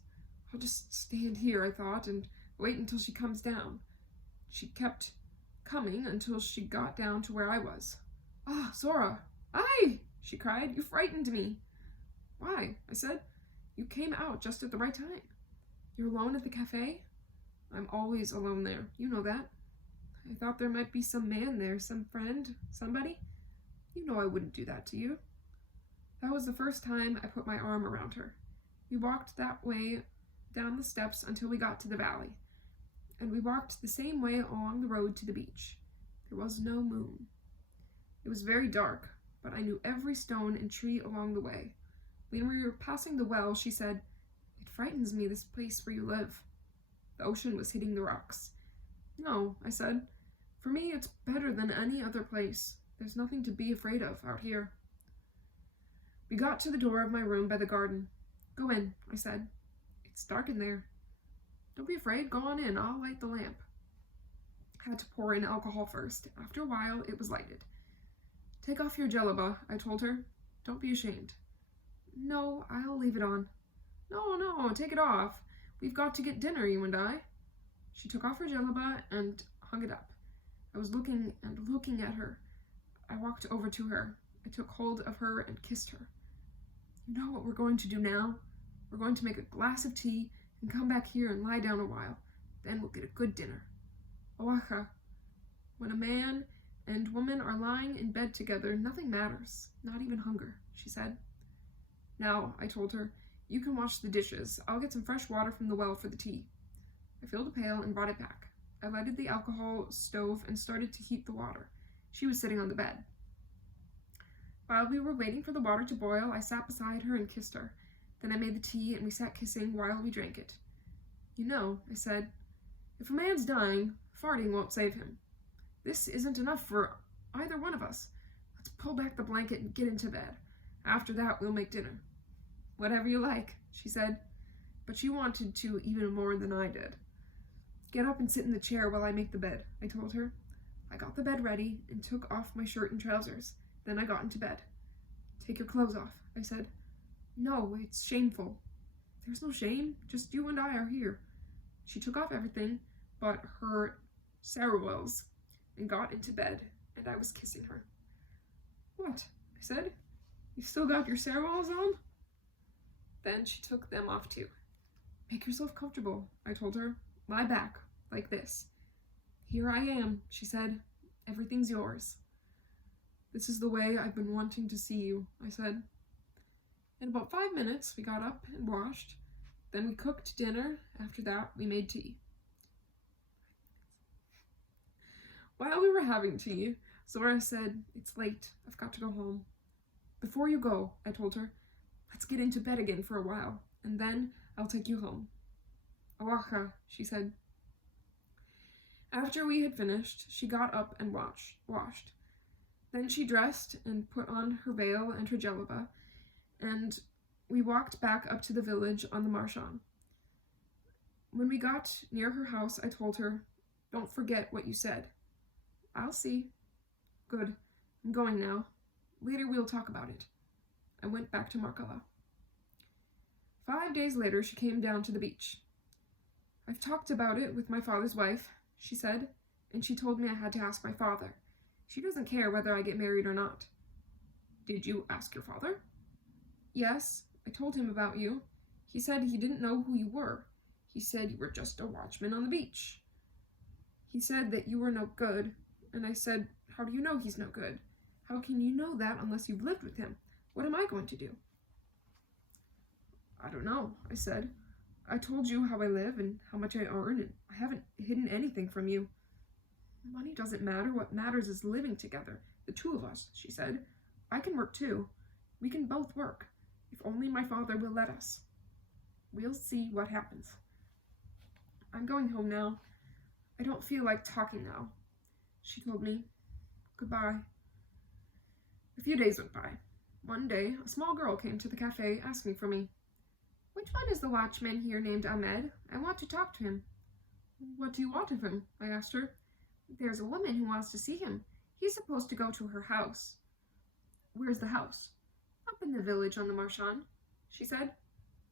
I'll just stand here, I thought, and wait until she comes down. She kept coming until she got down to where I was. "Ah, Zora! Aye!" she cried. "You frightened me." "Why?" I said. "You came out just at the right time." "You're alone at the cafe?" "I'm always alone there. You know that." "I thought there might be some man there, some friend, somebody." "You know I wouldn't do that to you." That was the first time I put my arm around her. We walked that way down the steps until we got to the valley, and we walked the same way along the road to the beach. There was no moon. It was very dark, but I knew every stone and tree along the way. When we were passing the well, she said, "It frightens me, this place where you live." The ocean was hitting the rocks. "No," I said. "For me, it's better than any other place. There's nothing to be afraid of out here." We got to the door of my room by the garden. "Go in," I said. "It's dark in there." "Don't be afraid. Go on in. I'll light the lamp." I had to pour in alcohol first. After a while, it was lighted. "Take off your jellaba," I told her. "Don't be ashamed." "No, I'll leave it on." No, take it off. We've got to get dinner, you and I." She took off her jellaba and hung it up. I was looking and looking at her. I walked over to her. I took hold of her and kissed her. "You know what we're going to do now? We're going to make a glass of tea and come back here and lie down a while. Then we'll get a good dinner. Oaxaca. When a man and woman are lying in bed together, nothing matters, not even hunger," she said. "Now," I told her, "you can wash the dishes. I'll get some fresh water from the well for the tea." I filled a pail and brought it back. I lighted the alcohol stove and started to heat the water. She was sitting on the bed. While we were waiting for the water to boil, I sat beside her and kissed her. Then I made the tea and we sat kissing while we drank it. "You know," I said, "if a man's dying, farting won't save him. This isn't enough for either one of us. Let's pull back the blanket and get into bed. After that, we'll make dinner." "Whatever you like," she said, but she wanted to even more than I did. "Get up and sit in the chair while I make the bed," I told her. I got the bed ready and took off my shirt and trousers. Then I got into bed. "Take your clothes off," I said. "No, it's shameful." "There's no shame, just you and I are here." She took off everything but her sarouels and got into bed, and I was kissing her. "What?" I said. "You still got your sarouels on?" Then she took them off too. "Make yourself comfortable," I told her. "Lie back, like this." "Here I am," she said. "Everything's yours." "This is the way I've been wanting to see you," I said. In about 5 minutes, we got up and washed. Then we cooked dinner. After that, we made tea. While we were having tea, Zora said, "It's late. I've got to go home." "Before you go," I told her, "let's get into bed again for a while, and then I'll take you home." "Oaxaca," she said. After we had finished, she got up and washed. Then she dressed and put on her veil and her jellaba, and we walked back up to the village on the Marchand. When we got near her house, I told her, "Don't forget what you said." "I'll see." "Good. I'm going now. Later we'll talk about it." I went back to Markala. 5 days later, she came down to the beach. "I've talked about it with my father's wife," she said, and she told me I had to ask my father. She doesn't care whether I get married or not. "Did you ask your father?" "Yes, I told him about you. He said he didn't know who you were. He said you were just a watchman on the beach. He said that you were no good, and I said, 'How do you know he's no good? How can you know that unless you've lived with him? What am I going to do?' "I don't know," I said. "I told you how I live and how much I earn, and I haven't hidden anything from you." "Money doesn't matter. What matters is living together, the two of us," she said. "I can work too. We can both work, if only my father will let us. We'll see what happens." I'm going home now. I don't feel like talking now, she told me. Goodbye. A few days went by. One day, a small girl came to the cafe asking for me. Which one is the watchman here named Ahmed? I want to talk to him. What do you want of him? I asked her. There's a woman who wants to see him. He's supposed to go to her house. Where's the house? Up in the village on the Marchand, she said.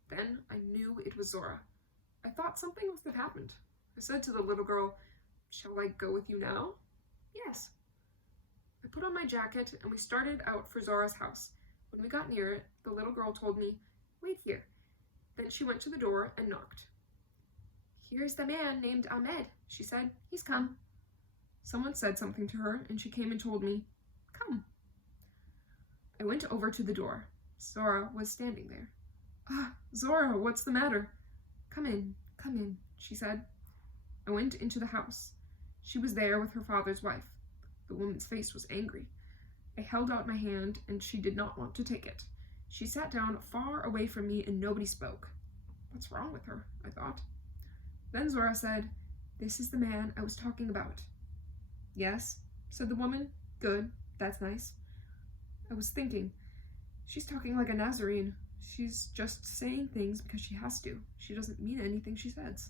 Then I knew it was Zora. I thought something must have happened. I said to the little girl, Shall I go with you now? Yes. I put on my jacket and we started out for Zora's house. When we got near it, the little girl told me, Wait here. Then she went to the door and knocked. Here's the man named Ahmed, she said. He's come. Someone said something to her and she came and told me, Come. I went over to the door. Zora was standing there. Ah, Zora, what's the matter? Come in, she said. I went into the house. She was there with her father's wife. The woman's face was angry. I held out my hand and she did not want to take it. She sat down far away from me and nobody spoke. What's wrong with her? I thought. Then Zora said, This is the man I was talking about. Yes, said the woman. Good, that's nice. I was thinking, she's talking like a Nazarene. She's just saying things because she has to. She doesn't mean anything she says.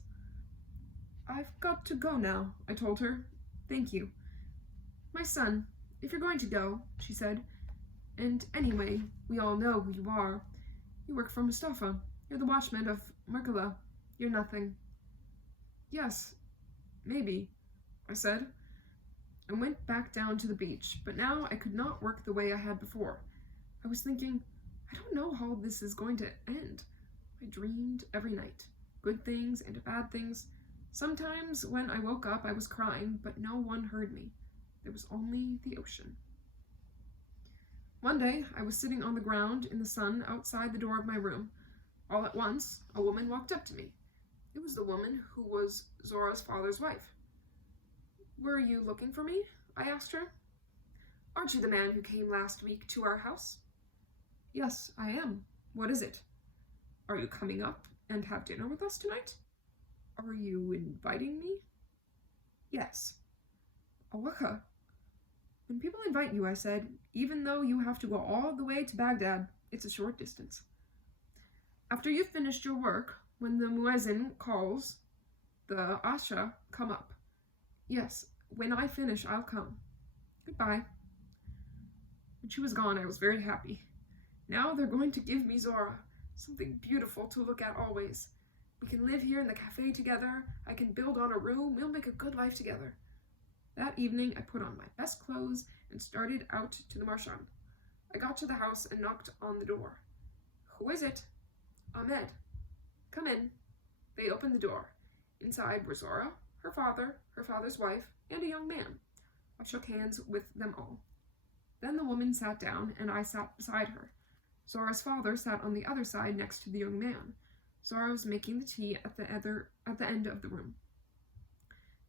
I've got to go now, I told her. Thank you. My son, if you're going to go, she said, and anyway, we all know who you are. You work for Mustafa. You're the watchman of Merkala. You're nothing. Yes, maybe, I said. I went back down to the beach, but now I could not work the way I had before. I was thinking, I don't know how this is going to end. I dreamed every night, good things and bad things. Sometimes when I woke up, I was crying, but no one heard me. There was only the ocean. One day, I was sitting on the ground in the sun outside the door of my room. All at once, a woman walked up to me. It was the woman who was Zora's father's wife. Were you looking for me? I asked her. Aren't you the man who came last week to our house? Yes, I am. What is it? Are you coming up and have dinner with us tonight? Are you inviting me? Yes. Awaka. When people invite you, I said, even though you have to go all the way to Baghdad, it's a short distance. After you've finished your work, when the muezzin calls, the asha, come up. Yes, when I finish, I'll come. Goodbye. When she was gone, I was very happy. Now they're going to give me Zora, something beautiful to look at always. We can live here in the cafe together. I can build on a room. We'll make a good life together. That evening, I put on my best clothes and started out to the Marchand. I got to the house and knocked on the door. Who is it? Ahmed. Come in. They opened the door. Inside were Zora, her father, her father's wife, and a young man. I shook hands with them all. Then the woman sat down, and I sat beside her. Zora's father sat on the other side next to the young man. Zora was making the tea at the end of the room.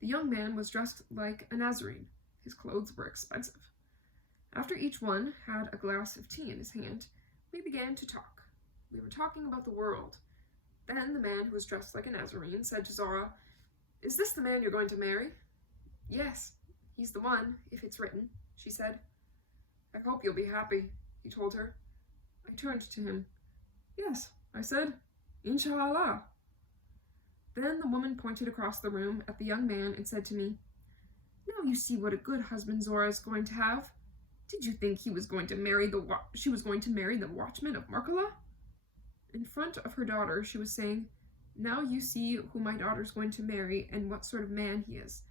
The young man was dressed like a Nazarene. His clothes were expensive. After each one had a glass of tea in his hand, we began to talk. We were talking about the world. Then the man who was dressed like a Nazarene said to Zora, Is this the man you're going to marry? Yes, he's the one, if it's written, she said. I hope you'll be happy, he told her. I turned to him. Yes, I said, Inshallah. Then the woman pointed across the room at the young man and said to me, Now you see what a good husband Zora is going to have. Did you think she was going to marry the watchman of Markala? In front of her daughter, she was saying, Now you see who my daughter's going to marry and what sort of man he is.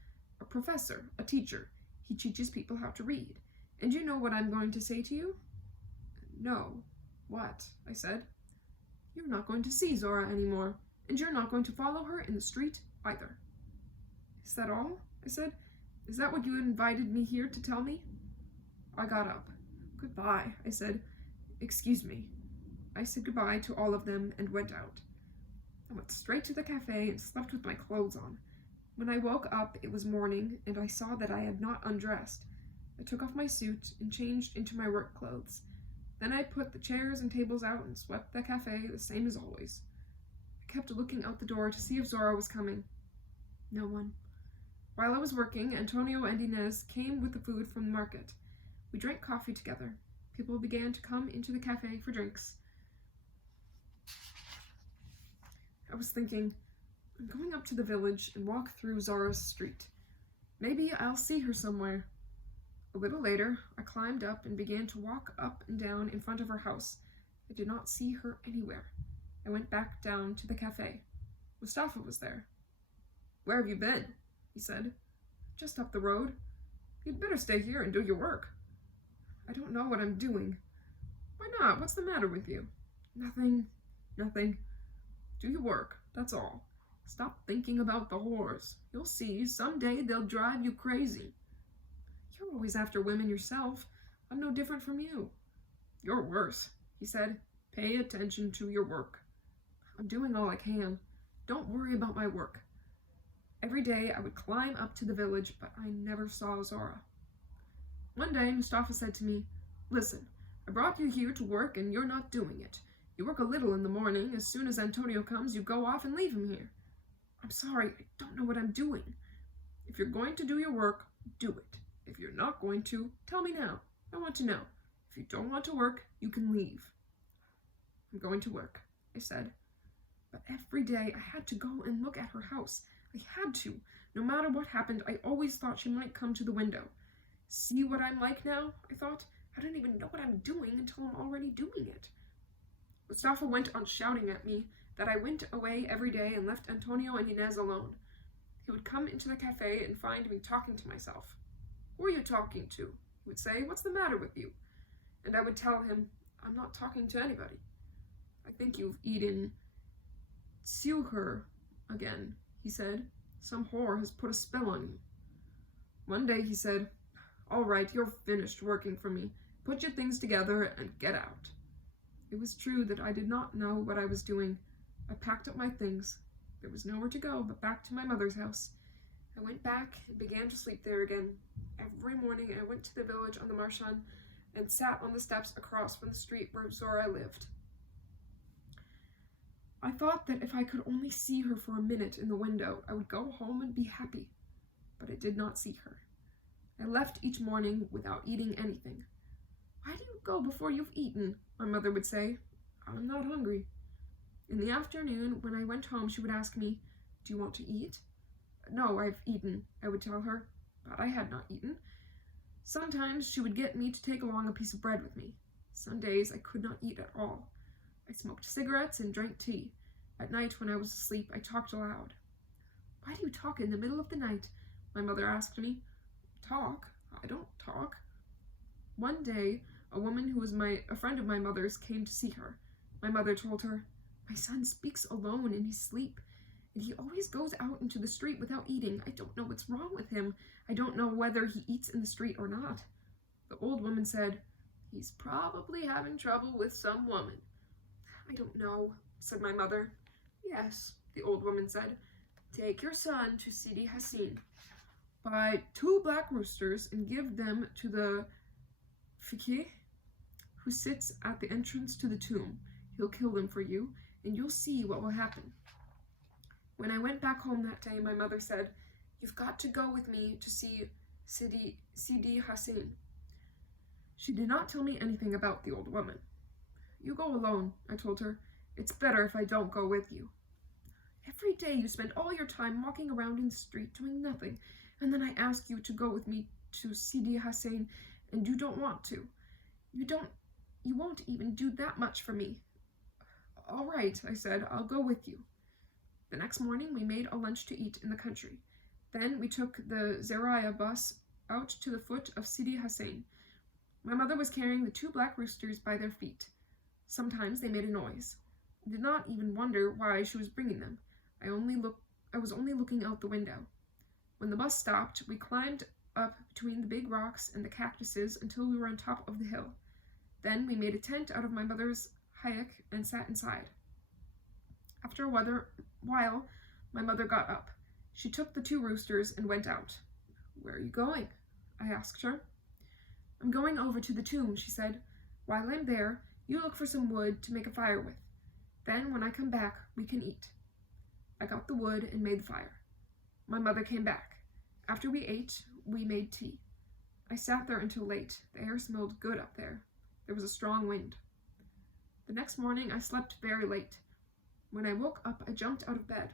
A professor, a teacher. He teaches people how to read. And you know what I'm going to say to you? No. What? I said. You're not going to see Zora anymore, and you're not going to follow her in the street either. Is that all? I said. Is that what you invited me here to tell me? I got up. Goodbye, I said. Excuse me. I said goodbye to all of them and went out. I went straight to the cafe and slept with my clothes on. When I woke up, it was morning, and I saw that I had not undressed. I took off my suit and changed into my work clothes. Then I put the chairs and tables out and swept the cafe the same as always. I kept looking out the door to see if Zora was coming. No one. While I was working, Antonio and Inez came with the food from the market. We drank coffee together. People began to come into the cafe for drinks. I was thinking, I'm going up to the village and walk through Zara's street. Maybe I'll see her somewhere. A little later, I climbed up and began to walk up and down in front of her house. I did not see her anywhere. I went back down to the cafe. Mustafa was there. Where have you been? He said. Just up the road. You'd better stay here and do your work. I don't know what I'm doing. Why not? What's the matter with you? Nothing. Do your work, that's all. Stop thinking about the whores. You'll see, someday they'll drive you crazy. You're always after women yourself. I'm no different from you. You're worse, he said. Pay attention to your work. I'm doing all I can. Don't worry about my work. Every day I would climb up to the village, but I never saw Zara. One day Mustafa said to me, Listen, I brought you here to work and you're not doing it. You work a little in the morning. As soon as Antonio comes, you go off and leave him here. I'm sorry, I don't know what I'm doing. If you're going to do your work, do it. If you're not going to, tell me now. I want to know. If you don't want to work, you can leave. I'm going to work, I said. But every day I had to go and look at her house. I had to. No matter what happened, I always thought she might come to the window. See what I'm like now, I thought. I don't even know what I'm doing until I'm already doing it. Mustafa went on shouting at me that I went away every day and left Antonio and Inez alone. He would come into the cafe and find me talking to myself. Who are you talking to? He would say, What's the matter with you? And I would tell him, I'm not talking to anybody. I think you've eaten Silher again, he said. Some whore has put a spell on you. One day he said, All right, you're finished working for me. Put your things together and get out. It was true that I did not know what I was doing. I packed up my things. There was nowhere to go but back to my mother's house. I went back and began to sleep there again. Every morning I went to the village on the Marchand and sat on the steps across from the street where Zora lived. I thought that if I could only see her for a minute in the window, I would go home and be happy. But I did not see her. I left each morning without eating anything. Why do you go before you've eaten? My mother would say. I'm not hungry. In the afternoon, when I went home, she would ask me, Do you want to eat? No, I've eaten, I would tell her, but I had not eaten. Sometimes she would get me to take along a piece of bread with me. Some days I could not eat at all. I smoked cigarettes and drank tea. At night, when I was asleep, I talked aloud. Why do you talk in the middle of the night? My mother asked me. Talk? I don't talk. One day, a woman who was a friend of my mother's came to see her. My mother told her, My son speaks alone in his sleep, and he always goes out into the street without eating. I don't know what's wrong with him. I don't know whether he eats in the street or not. The old woman said, He's probably having trouble with some woman. I don't know, said my mother. Yes, the old woman said. Take your son to Sidi Hassin. Buy 2 black roosters and give them to the fakir who sits at the entrance to the tomb. He'll kill them for you, and you'll see what will happen. When I went back home that day, my mother said, You've got to go with me to see Sidi Hassin. She did not tell me anything about the old woman. You go alone, I told her. It's better if I don't go with you. Every day you spend all your time walking around in the street doing nothing, and then I ask you to go with me to Sidi Hassin, and you don't want to. You won't even do that much for me. All right, I said, I'll go with you. The next morning we made a lunch to eat in the country. Then we took the Zeraya bus out to the foot of Sidi Hassin. My mother was carrying the 2 black roosters by their feet. Sometimes they made a noise. I did not even wonder why she was bringing them. I was only looking out the window. When the bus stopped, we climbed up between the big rocks and the cactuses until we were on top of the hill. Then we made a tent out of my mother's hayek and sat inside. After a while, my mother got up. She took the 2 roosters and went out. Where are you going? I asked her. I'm going over to the tomb, she said. While I'm there, you look for some wood to make a fire with. Then, when I come back, we can eat. I got the wood and made the fire. My mother came back. After we ate, we made tea. I sat there until late. The air smelled good up there. There was a strong wind. The next morning, I slept very late. When I woke up, I jumped out of bed.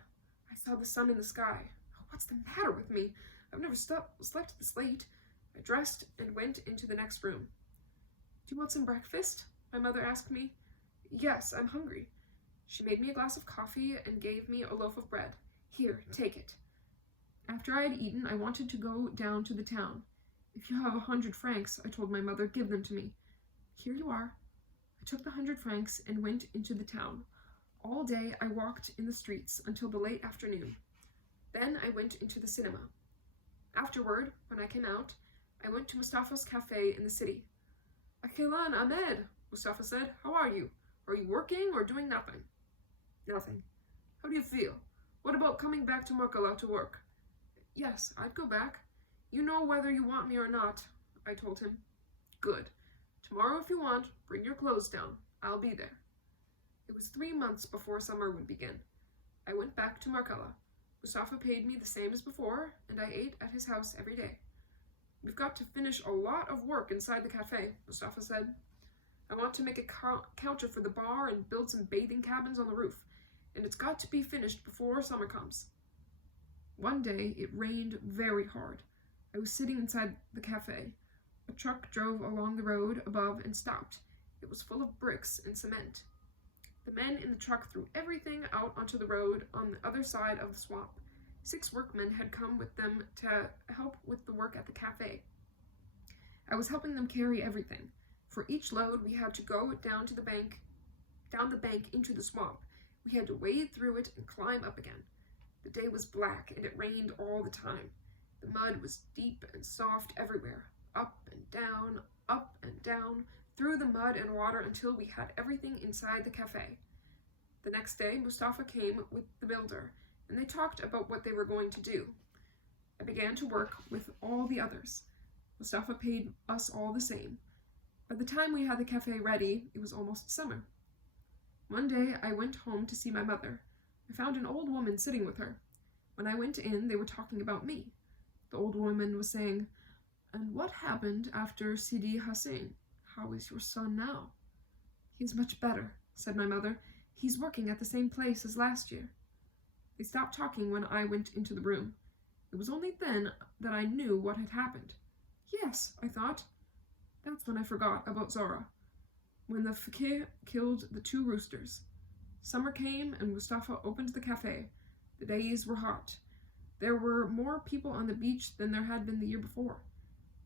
I saw the sun in the sky. What's the matter with me? I've never slept this late. I dressed and went into the next room. Do you want some breakfast? My mother asked me. Yes, I'm hungry. She made me a glass of coffee and gave me a loaf of bread. Here, take it. After I had eaten, I wanted to go down to the town. If you have 100 francs, I told my mother, give them to me. Here you are. I took the 100 francs and went into the town. All day I walked in the streets until the late afternoon. Then I went into the cinema. Afterward, when I came out, I went to Mustafa's cafe in the city. Akhilan, Ahmed, Mustafa said. How are you? Are you working or doing nothing? Nothing. How do you feel? What about coming back to Markala to work? Yes, I'd go back. You know whether you want me or not, I told him. Good. Tomorrow, if you want, bring your clothes down. I'll be there. It was 3 months before summer would begin. I went back to Markala. Mustafa paid me the same as before, and I ate at his house every day. We've got to finish a lot of work inside the cafe, Mustafa said. I want to make a counter for the bar and build some bathing cabins on the roof, and it's got to be finished before summer comes. One day, it rained very hard. I was sitting inside the cafe. A truck drove along the road above and stopped. It was full of bricks and cement. The men in the truck threw everything out onto the road on the other side of the swamp. 6 workmen had come with them to help with the work at the cafe. I was helping them carry everything. For each load, we had to go down the bank into the swamp. We had to wade through it and climb up again. The day was black and it rained all the time. The mud was deep and soft everywhere, up and down, through the mud and water until we had everything inside the cafe. The next day, Mustafa came with the builder, and they talked about what they were going to do. I began to work with all the others. Mustafa paid us all the same. By the time we had the cafe ready, it was almost summer. One day, I went home to see my mother. I found an old woman sitting with her. When I went in, they were talking about me. The old woman was saying, "And what happened after Sidi Hussein? How is your son now?" "He's much better," said my mother. "He's working at the same place as last year." They stopped talking when I went into the room. It was only then that I knew what had happened. Yes, I thought. That's when I forgot about Zora. When the fakir killed the 2 roosters. Summer came and Mustafa opened the cafe. The days were hot. There were more people on the beach than there had been the year before.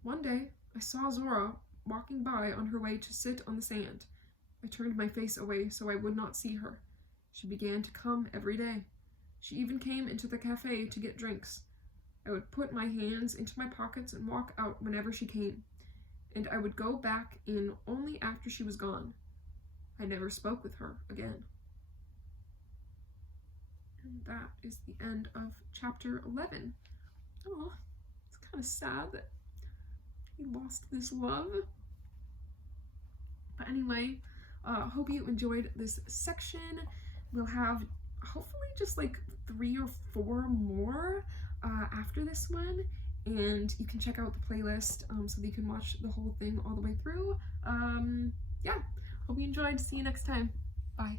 One day, I saw Zora walking by on her way to sit on the sand. I turned my face away so I would not see her. She began to come every day. She even came into the cafe to get drinks. I would put my hands into my pockets and walk out whenever she came, and I would go back in only after she was gone. I never spoke with her again. And that is the end of chapter 11. Oh, it's kind of sad that he lost this love. But anyway, hope you enjoyed this section. We'll have hopefully just like 3 or 4 more after this one, and you can check out the playlist so that you can watch the whole thing all the way through. Yeah, hope you enjoyed. See you next time. Bye.